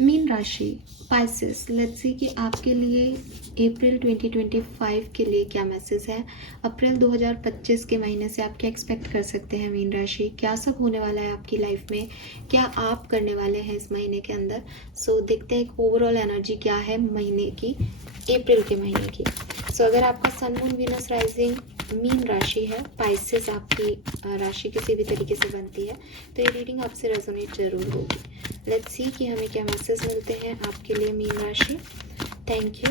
Mean राशि Pisces, let's see कि आपके लिए अप्रैल 2025 के लिए क्या मैसेज है। अप्रैल 2025 के महीने से आप क्या एक्सपेक्ट कर सकते हैं मीन राशि, क्या सब होने वाला है आपकी लाइफ में, क्या आप करने वाले हैं इस महीने के अंदर। सो देखते हैं एक ओवरऑल एनर्जी क्या है महीने की, अप्रैल के महीने की। सो अगर आपका सन मून वीनस राइजिंग मीन राशि है, पाइसेस आपकी राशि किसी भी तरीके से बनती है, तो ये रीडिंग आपसे रेजोनेट जरूर होगी। लेट्स सी कि हमें क्या मैसेज मिलते हैं आपके लिए मीन राशि। Thank you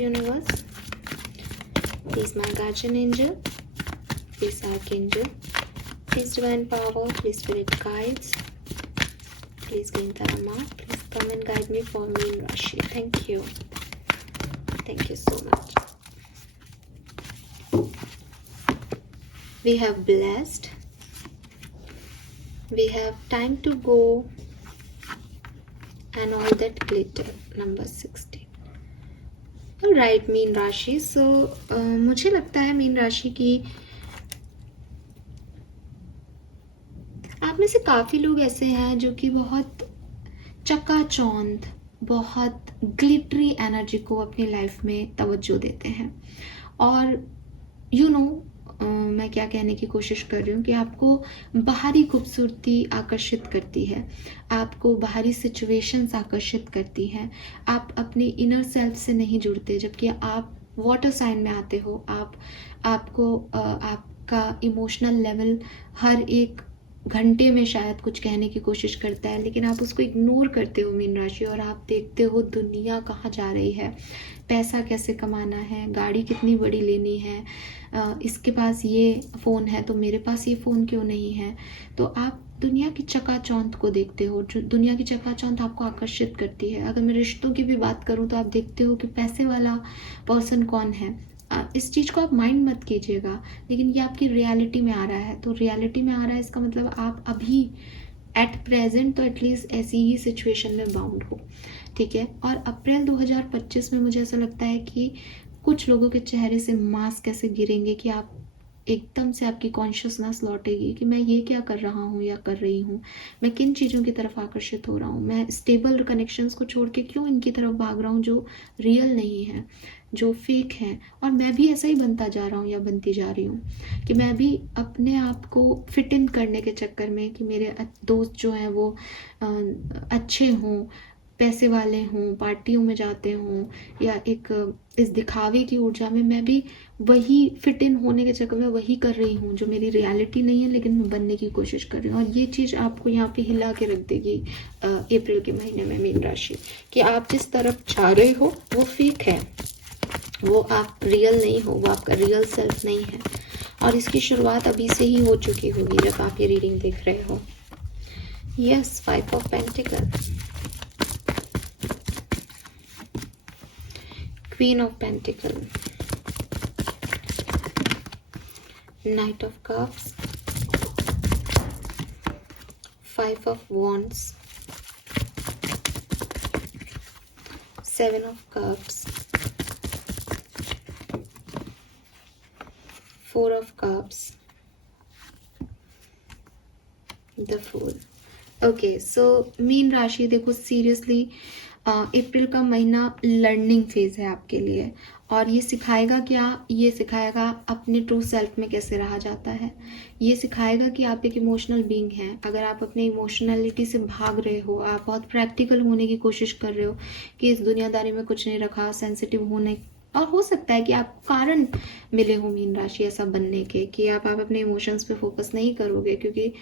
universe, please my guardian angel, please archangel, please divine power, please spirit guides, please Gintama, please come and guide me for मीन राशि। Thank you so much. We have blessed, we have time to go, and all that glitter, number 16. Alright, mean राशि। सो मुझे लगता है मीन राशि की आप में से काफ़ी लोग ऐसे हैं जो कि बहुत चकाचौंध, बहुत ग्लिटरी एनर्जी को अपनी लाइफ में तवज्जो देते हैं। और मैं क्या कहने की कोशिश कर रही हूँ कि आपको बाहरी खूबसूरती आकर्षित करती है, आपको बाहरी सिचुएशंस आकर्षित करती हैं, आप अपने इनर सेल्फ से नहीं जुड़ते। जबकि आप वाटर साइन में आते हो, आपका इमोशनल लेवल हर एक घंटे में शायद कुछ कहने की कोशिश करता है, लेकिन आप उसको इग्नोर करते हो मीन राशि। और आप देखते हो दुनिया कहाँ जा रही है, पैसा कैसे कमाना है, गाड़ी कितनी बड़ी लेनी है, इसके पास ये फ़ोन है तो मेरे पास ये फ़ोन क्यों नहीं है। तो आप दुनिया की चकाचौंध को देखते हो, जो दुनिया की चकाचौंध आपको आकर्षित करती है। अगर मैं रिश्तों की भी बात करूँ तो आप देखते हो कि पैसे वाला पर्सन कौन है। इस चीज़ को आप माइंड मत कीजिएगा, लेकिन ये आपकी रियलिटी में आ रहा है। तो रियलिटी में आ रहा है इसका मतलब आप अभी एट प्रेजेंट तो एटलीस्ट ऐसी ही सिचुएशन में बाउंड हो, ठीक है। और अप्रैल 2025 में मुझे ऐसा लगता है कि कुछ लोगों के चेहरे से मास्क ऐसे गिरेंगे कि आप एकदम से आपकी कॉन्शियसनेस लौटेगी कि मैं ये क्या कर रहा हूँ या कर रही हूँ, मैं किन चीज़ों की तरफ आकर्षित हो रहा हूँ, मैं स्टेबल कनेक्शंस को छोड़ के क्यों इनकी तरफ भाग रहा हूँ जो रियल नहीं है, जो फेक है। और मैं भी ऐसा ही बनता जा रहा हूँ या बनती जा रही हूँ कि मैं भी अपने आप को फिट इन करने के चक्कर में कि मेरे दोस्त जो हैं वो अच्छे हों, पैसे वाले हों, पार्टियों में जाते हों, या एक इस दिखावे की ऊर्जा में मैं भी वही फिट इन होने के चक्कर में वही कर रही हूँ जो मेरी रियलिटी नहीं है, लेकिन मैं बनने की कोशिश कर रही हूँ। और ये चीज़ आपको यहाँ पे हिला के रख देगी अप्रैल के महीने में मीन राशि, कि आप जिस तरफ जा रहे हो वो फेक है, वो आप रियल नहीं हो, वो आपका रियल सेल्फ नहीं है। और इसकी शुरुआत अभी से ही हो चुकी होगी जब आप ये रीडिंग देख रहे हो। Yes, 5 of pentacle, Queen of Pentacle, Knight of Cups, 5 of Wands, 7 of Cups, 4 of Cups, The Fool. Okay, so mean राशि देखो, सीरियसली अप्रैल का महीना लर्निंग फेज है आपके लिए। और ये सिखाएगा क्या, ये सिखाएगा अपने ट्रू सेल्फ में कैसे रहा जाता है। ये सिखाएगा कि आप एक इमोशनल बीइंग हैं। अगर आप अपने इमोशनलिटी से भाग रहे हो, आप बहुत प्रैक्टिकल होने की कोशिश कर रहे हो कि इस दुनियादारी में कुछ नहीं रखा, सेंसिटिव होने, और हो सकता है कि आप कारण मिले हो मीन राशि ऐसा बनने के कि आप अपने इमोशंस पे फोकस नहीं करोगे, क्योंकि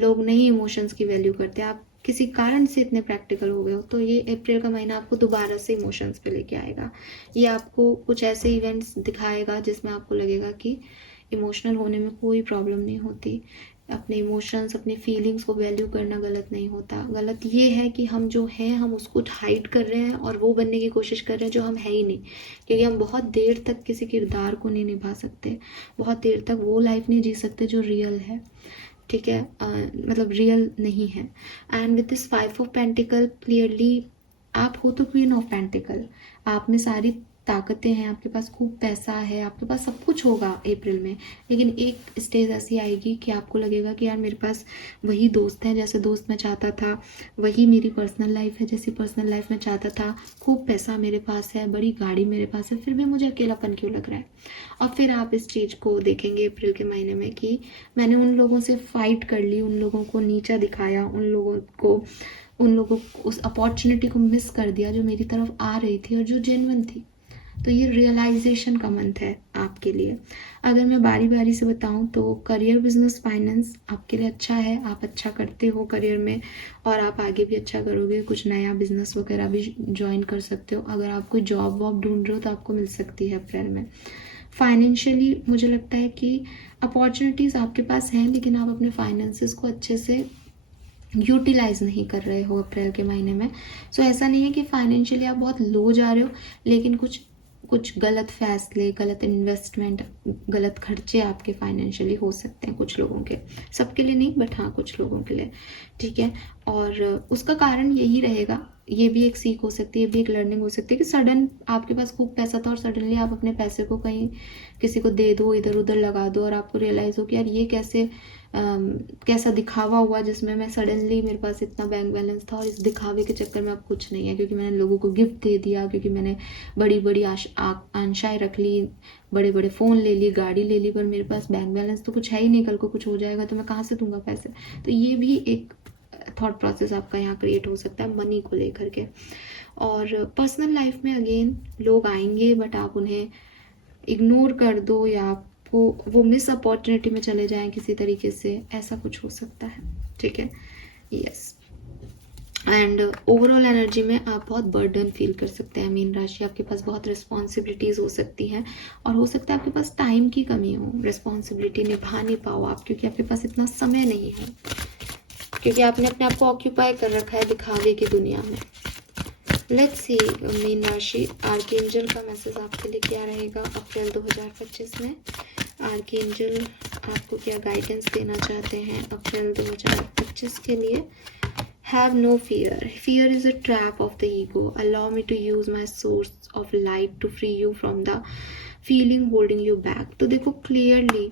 लोग नहीं इमोशंस की वैल्यू करते। आप किसी कारण से इतने प्रैक्टिकल हो गए हो, तो ये अप्रैल का महीना आपको दोबारा से इमोशंस पे लेके आएगा। ये आपको कुछ ऐसे इवेंट्स दिखाएगा जिसमें आपको लगेगा कि इमोशनल होने में कोई प्रॉब्लम नहीं होती। अपने इमोशंस, अपने फीलिंग्स को वैल्यू करना गलत नहीं होता। गलत ये है कि हम जो हैं हम उसको हाइड कर रहे हैं और वो बनने की कोशिश कर रहे हैं जो हम है ही नहीं। क्योंकि हम बहुत देर तक किसी किरदार को नहीं निभा सकते, बहुत देर तक वो लाइफ नहीं जी सकते जो रियल है, ठीक है, मतलब रियल नहीं है। And with this 5 of pentacle, clearly आप हो तो क्वीन ऑफ पेंटिकल, आप में सारी ताकतें हैं, आपके पास खूब पैसा है, आपके पास सब कुछ होगा अप्रैल में। लेकिन एक स्टेज ऐसी आएगी कि आपको लगेगा कि यार मेरे पास वही दोस्त है जैसे दोस्त मैं चाहता था, वही मेरी पर्सनल लाइफ है जैसी पर्सनल लाइफ में चाहता था, खूब पैसा मेरे पास है, बड़ी गाड़ी मेरे पास है, फिर भी मुझे अकेलापन क्यों लग रहा है। और फिर आप इस चीज़ को देखेंगे अप्रैल के महीने में कि मैंने उन लोगों से फाइट कर ली, उन लोगों को नीचा दिखाया, उन लोगों को उस अपॉर्चुनिटी को मिस कर दिया जो मेरी तरफ आ रही थी और जो जेन्युइन थी। तो ये रियलाइजेशन का मंथ है आपके लिए। अगर मैं बारी बारी से बताऊं तो करियर, बिजनेस, फाइनेंस आपके लिए अच्छा है, आप अच्छा करते हो करियर में और आप आगे भी अच्छा करोगे, कुछ नया बिजनेस वगैरह भी ज्वाइन कर सकते हो। अगर आप कोई जॉब वॉब ढूंढ रहे हो तो आपको मिल सकती है अप्रैल में। फाइनेंशियली मुझे लगता है कि अपॉर्चुनिटीज़ आपके पास हैं, लेकिन आप अपने फाइनेंसेस को अच्छे से यूटिलाइज नहीं कर रहे हो अप्रैल के महीने में। सो ऐसा नहीं है कि फाइनेंशियली आप बहुत लो जा रहे हो, लेकिन कुछ गलत फैसले, गलत इन्वेस्टमेंट, गलत खर्चे आपके फाइनेंशियली हो सकते हैं कुछ लोगों के, सबके लिए नहीं बट हाँ कुछ लोगों के लिए, ठीक है। और उसका कारण यही रहेगा, ये भी एक सीख हो सकती है, ये भी एक लर्निंग हो सकती है कि सडन आपके पास खूब पैसा था और सडनली आप अपने पैसे को कहीं किसी को दे दो, इधर उधर लगा दो और आपको रियलाइज़ हो कि यार ये कैसा दिखावा हुआ जिसमें मैं सडनली मेरे पास इतना बैंक बैलेंस था और इस दिखावे के चक्कर में अब कुछ नहीं है, क्योंकि मैंने लोगों को गिफ्ट दे दिया, क्योंकि मैंने बड़ी बड़ी आशाएं रख ली, बड़े बड़े फ़ोन ले ली, गाड़ी ले ली, पर मेरे पास बैंक बैलेंस तो कुछ है ही नहीं, कल को कुछ हो जाएगा तो मैं कहाँ से दूंगा पैसे। तो ये भी एक थॉट प्रोसेस आपका यहाँ क्रिएट हो सकता है मनी को लेकर के। और पर्सनल लाइफ में अगेन लोग आएंगे बट आप उन्हें इग्नोर कर दो या आपको वो मिस अपॉर्चुनिटी में चले जाएं किसी तरीके से, ऐसा कुछ हो सकता है, ठीक है। यस, एंड ओवरऑल एनर्जी में आप बहुत बर्डन फील कर सकते हैं मीन राशि, आपके पास बहुत रिस्पॉन्सिबिलिटीज़ हो सकती हैं और हो सकता है आपके पास टाइम की कमी हो, रिस्पॉन्सिबिलिटी निभा नहीं पाओ आप, क्योंकि आपके पास इतना समय नहीं है, क्योंकि आपने अपने आप को ऑक्यूपाई कर रखा है दिखावे की दुनिया में। लेट्स सी मीन राशि, आर्कएंजल का मैसेज आपके लिए क्या रहेगा अप्रैल 2025 में। आर्कएंजल आपको क्या गाइडेंस देना चाहते हैं अप्रैल 2025 के लिए। Have no fear. Fear is a trap of the ego. Allow me to use my source of light to free you from the feeling holding you back. तो देखो क्लियरली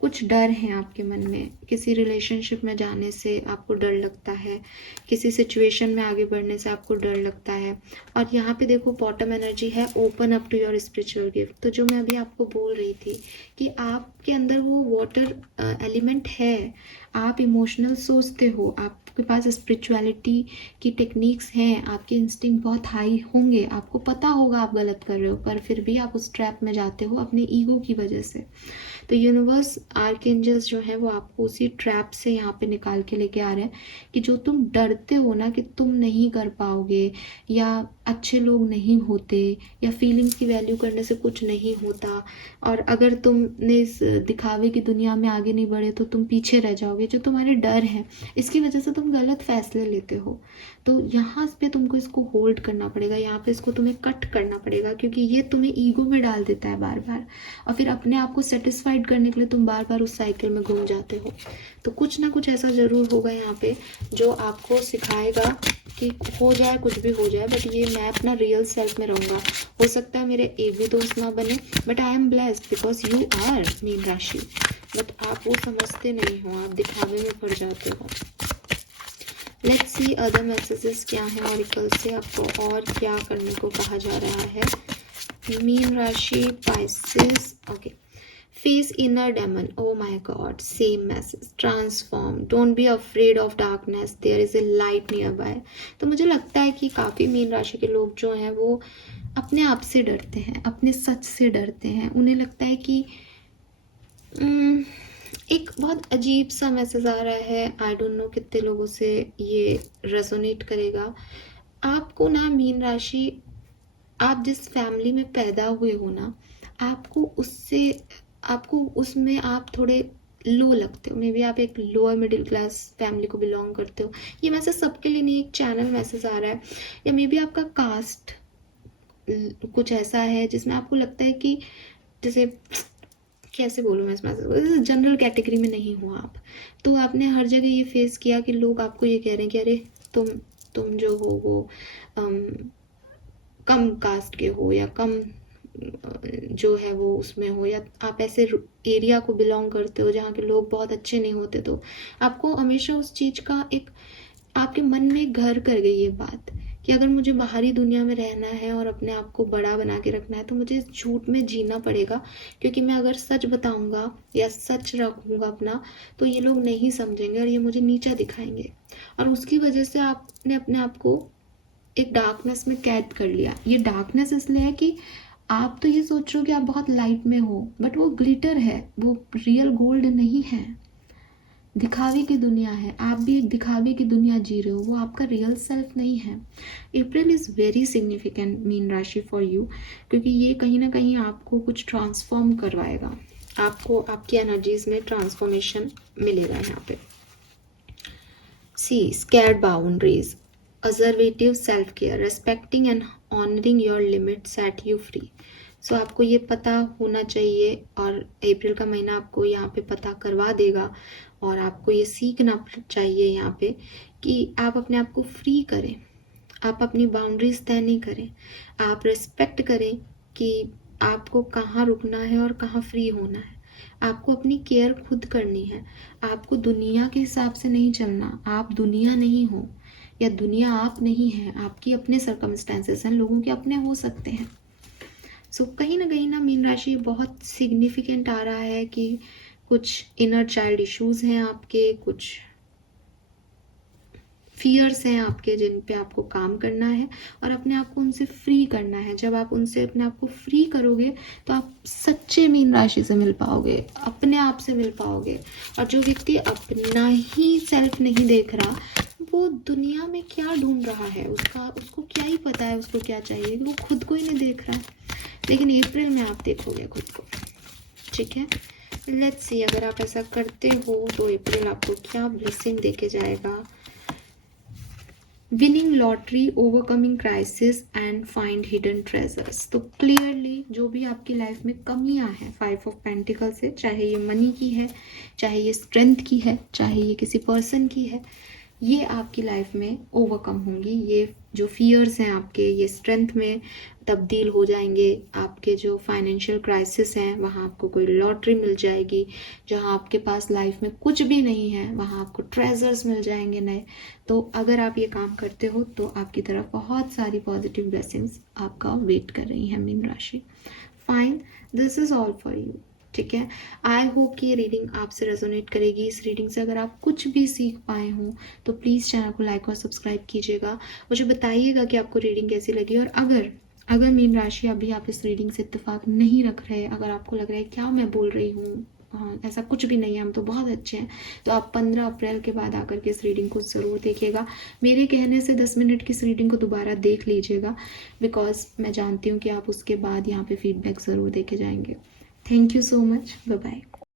कुछ डर हैं आपके मन में, किसी रिलेशनशिप में जाने से आपको डर लगता है, किसी सिचुएशन में आगे बढ़ने से आपको डर लगता है। और यहाँ पे देखो बॉटम एनर्जी है open up to your spiritual gift. तो जो मैं अभी आपको बोल रही थी कि आपके अंदर वो वाटर एलिमेंट है, आप इमोशनल सोचते हो, आपके पास स्पिरिचुअलिटी की टेक्निक्स हैं, आपके इंस्टिंक्ट बहुत हाई होंगे, आपको पता होगा आप गलत कर रहे हो, पर फिर भी आप उस ट्रैप में जाते हो अपने ईगो की वजह से। तो यूनिवर्स, आर्कएंजल्स जो है वो आपको उसी ट्रैप से यहाँ पे निकाल के लेके आ रहे हैं कि जो तुम डरते हो ना कि तुम नहीं कर पाओगे या अच्छे लोग नहीं होते या फीलिंग्स की वैल्यू करने से कुछ नहीं होता, और अगर तुमने इस दिखावे की दुनिया में आगे नहीं बढ़े तो तुम पीछे रह जाओगे, जो तुम्हारे डर है इसकी वजह से तुम गलत फैसले लेते हो। तो यहाँ पे तुमको इसको होल्ड करना पड़ेगा, यहाँ पे इसको तुम्हें कट करना पड़ेगा, क्योंकि ये तुम्हें ईगो में डाल देता है बार बार, और फिर अपने आप को सेटिस्फाइड करने के लिए तुम बार बार उस साइकिल में घूम जाते हो। तो कुछ ना कुछ ऐसा ज़रूर होगा यहाँ पे जो आपको सिखाएगा कि हो जाए कुछ भी हो जाए, बट ये मैं अपना रियल सेल्फ में रहूँगा। हो सकता है मेरे एक भी दोस्त ना बने, but I am blessed because you are मीन राशि, बट आप वो समझते नहीं हो, आप दिखावे में पड़ जाते हो। लेट्स सी अदर मैसेजेस क्या हैं ऑरिकल से, आपको और क्या करने को कहा जा रहा है। मीन राशि, Pisces, okay. Face inner demon, oh my God, same message, transform, don't be afraid of darkness, there is a light nearby. तो मुझे लगता है कि काफ़ी मीन राशि के लोग जो हैं वो अपने आप से डरते हैं, अपने सच से डरते हैं। उन्हें लगता है कि एक बहुत अजीब सा मैसेज आ रहा है, आई डोंट नो कितने लोगों से ये रेजोनेट करेगा। आपको ना मीन राशि, आप जिस फैमिली में पैदा हुए हो ना, आपको उसमें आप थोड़े लो लगते हो। मे बी आप एक लोअर मिडिल क्लास फैमिली को बिलोंग करते हो। ये मैसेज सबके लिए नहीं, एक चैनल मैसेज आ रहा है, या मे बी आपका कास्ट कुछ ऐसा है जिसमें आपको लगता है कि जैसे कैसे बोलूँ मैं इस मैसेज, जनरल कैटेगरी में नहीं हो आप, तो आपने हर जगह ये फेस किया कि लोग आपको ये कह रहे हैं कि अरे तुम जो हो वो कम कास्ट के हो या कम जो है वो उसमें हो, या आप ऐसे एरिया को बिलोंग करते हो जहाँ के लोग बहुत अच्छे नहीं होते, तो आपको हमेशा उस चीज़ का एक आपके मन में घर कर गई ये बात कि अगर मुझे बाहरी दुनिया में रहना है और अपने आप को बड़ा बना के रखना है तो मुझे इस झूठ में जीना पड़ेगा, क्योंकि मैं अगर सच बताऊंगा या सच रखूंगा अपना तो ये लोग नहीं समझेंगे और ये मुझे नीचा दिखाएंगे। और उसकी वजह से आपने अपने आप को एक डार्कनेस में कैद कर लिया। ये डार्कनेस इसलिए है कि आप तो ये सोच रहे हो कि आप बहुत लाइट में हो, बट वो ग्लिटर है, वो रियल गोल्ड नहीं है, दिखावे की दुनिया है। आप भी एक दिखावे की दुनिया जी रहे हो, वो आपका रियल सेल्फ नहीं है। April is very significant mean राशि फॉर यू, क्योंकि ये कहीं ना कहीं आपको कुछ ट्रांसफॉर्म करवाएगा, आपको आपकी एनर्जीज में ट्रांसफॉर्मेशन मिलेगा यहाँ पे। See scared boundaries, assertive self care, respecting and honouring your limit set you free. So आपको ये पता होना चाहिए और अप्रैल का महीना आपको यहाँ पे पता करवा देगा, और आपको ये सीखना चाहिए यहाँ पे कि आप अपने आप को फ्री करें, आप अपनी बाउंड्रीज तय नहीं करें, आप रिस्पेक्ट करें कि आपको कहाँ रुकना है और कहाँ फ्री होना है। आपको अपनी केयर खुद करनी है, आपको दुनिया के हिसाब से नहीं चलना। आप दुनिया नहीं हो या दुनिया आप नहीं है, आपकी अपने सर्कमस्टेंसेस हैं, लोगों के अपने हो सकते हैं। सो कहीं ना मीन राशि बहुत सिग्निफिकेंट आ रहा है कि कुछ इनर चाइल्ड इश्यूज हैं आपके, कुछ फियर्स हैं आपके जिन पे आपको काम करना है और अपने आप को उनसे फ्री करना है। जब आप उनसे अपने आप को फ्री करोगे तो आप सच्चे मीन राशि से मिल पाओगे, अपने आप से मिल पाओगे। और जो व्यक्ति अपना ही सेल्फ नहीं देख रहा, वो दुनिया में क्या ढूंढ रहा है, उसको क्या ही पता है उसको क्या चाहिए, वो खुद को ही नहीं देख रहा है। लेकिन अप्रैल में आप देखोगे खुद को, ठीक है। लेट्स सी, अगर आप ऐसा करते हो तो अप्रैल आपको क्या ब्लेसिंग देके जाएगा। Winning lottery, overcoming crisis and find hidden treasures. तो क्लियरली जो भी आपकी लाइफ में कमियां हैं 5 ऑफ पेंटिकल से, चाहे ये मनी की है, चाहे ये स्ट्रेंथ की है, चाहे ये किसी पर्सन की है, ये आपकी लाइफ में ओवरकम होंगी। ये जो फियर्स हैं आपके, ये स्ट्रेंथ में तब्दील हो जाएंगे। आपके जो फाइनेंशियल क्राइसिस हैं वहाँ आपको कोई लॉटरी मिल जाएगी। जहाँ आपके पास लाइफ में कुछ भी नहीं है वहाँ आपको ट्रेजर्स मिल जाएंगे नए। तो अगर आप ये काम करते हो तो आपकी तरफ बहुत सारी पॉजिटिव ब्लेसिंग्स आपका वेट कर रही हैं मीन राशि। Fine, this is all for you, ठीक है। आई होप कि ये रीडिंग आपसे रेजोनेट करेगी। इस रीडिंग से अगर आप कुछ भी सीख पाए हों तो प्लीज़ चैनल को लाइक और सब्सक्राइब कीजिएगा। मुझे बताइएगा कि आपको रीडिंग कैसी लगी। और अगर मीन राशि अभी आप इस रीडिंग से इत्तेफाक नहीं रख रहे, अगर आपको लग रहा है क्या मैं बोल रही हूँ, हाँ ऐसा कुछ भी नहीं है, हम तो बहुत अच्छे हैं, तो आप 15 अप्रैल के बाद आकर के इस रीडिंग को ज़रूर देखिएगा। मेरे कहने से 10 मिनट की इस रीडिंग को दोबारा देख लीजिएगा, बिकॉज मैं जानती हूँ कि आप उसके बाद यहाँ पे फीडबैक ज़रूर देके जाएंगे। Thank you so much. Bye bye.